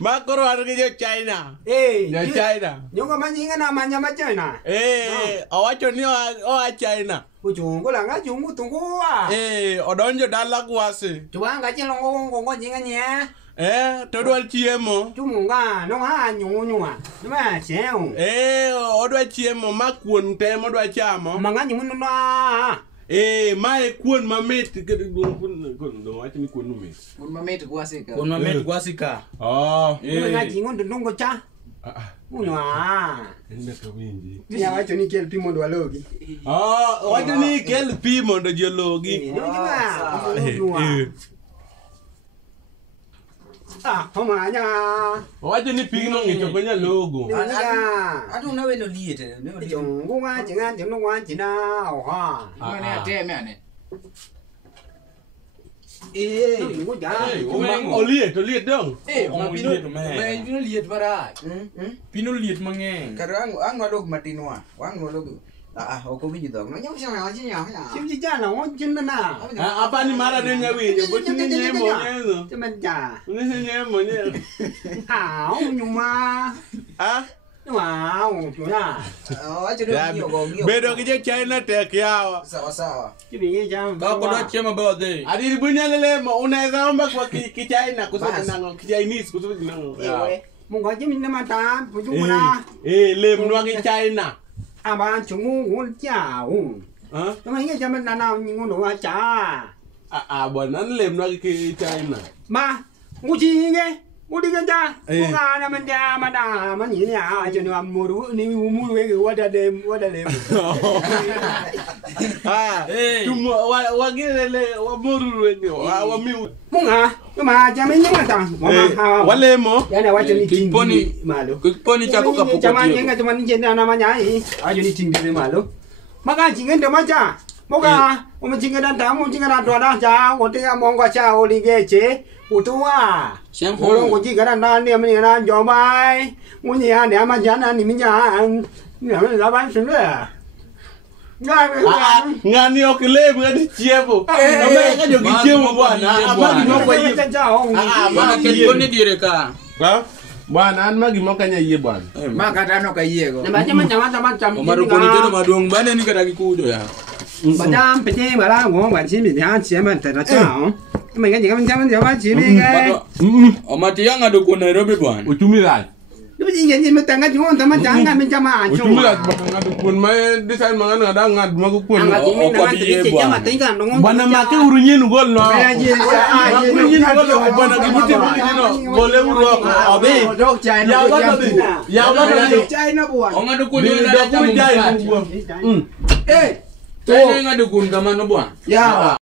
Makoro arge China. China. Nyonga manyinga na manya China. Awacho ni o China. Uchungu la nga chungu tungua. Odonjo dala kwase. Tuanga chilongo ngo nyinga nya. To dwal chiemo. Tumunga no ha nyunywa. Ma cheo. Odwa chiemo makuon te modwa chamo. Manga nyuno na. Mae kuon mamit kun wacho ni kuon mamit. Kuon mamit kwasika. Kuon mamit kwasika. Nga jingo ndongo cha. Unywa. Enda kawindi. Ya wacho ni kel pi mondo alogi. Wacho ni kel pi mondo jologi. Homa nya. Wacho ni pigno ngicho ko nyalogo. Atu na weno liete. Chungu nga jinga jingo nga jina. Oha. Mane ateme ane. Oliet dong. Pino liet bara. Pino liet mang'eny. Karo ang walog matinwa. Wang walog. Oko winji dog. No nyamo sama aja nya. Chimji jana won jinda na. Apa ni mara de nyawinjo bo tini nyemo nyezo. Temenja. Ni nyemo nyezo. Nyuma. Wow, ya. Bedo gi China tek yawa. Sawa. Kibi jam. Ka ko do chema bode. Adiri bunyalele mo unaweza omba kwa ki China kusudi nango ki Chinese kusudi nango. Mungo jimi na mata pujumuna. Le mnwa ki China. Aba chungu won chao. Tama nge jam na na nyingo no cha. Bwana le mnwa ki China. Ma, nguji nge. Mudi ganja, bunga na manja mana mani ni aja ni amuru ni umuru wege wada le. Tumo wagele wamuru wege wamiu. Bunga, kama jame ni mata. Wale mo. Yana wacha ni kiponi malo. Kiponi chako kapoko. Chama ngenga chama ni jenda na manya hii. Aja ni tingire malo. Maka chingende macha. Moga, umechingenda damu chingenda doa cha, wote mongo cha oligeche. Utua. Olo ngoji gara ndani amini na jomai. Muni ane ama jana ni minya. Ni ame la ban sunle. Ngani okile ngani chiemo. Ame ka jogi chiemo bwana. Amagi mo kwa yie. Bwana kiponi dire ka. Bwana an magi mo kanya yie bwana. Maka tano ka yiego. Na baje macam. Omaru koni teno maduong bane ni kata gikudo ya. Badam pete bala ngo ban chimi dia chiema tata chao. Mày cái gì cái mình chăm chỉ đi cái. Omati yang ada ko Nairobi bwana. Uchumi raj. Lu gì mà tanga chúng ta mà chẳng ngàn mình chăm à. Uchumi raj ngadu kun mai desain mangan ngada ngad magu kun. Ko di je mà tính kan dong. Bana make urunyin gol no. Urunyin gol no bana gibuti no. Gole uro abi. Ya ga China buat. Ngadu kun ni ada jai. China ngadu kun kama no bwana. Ya.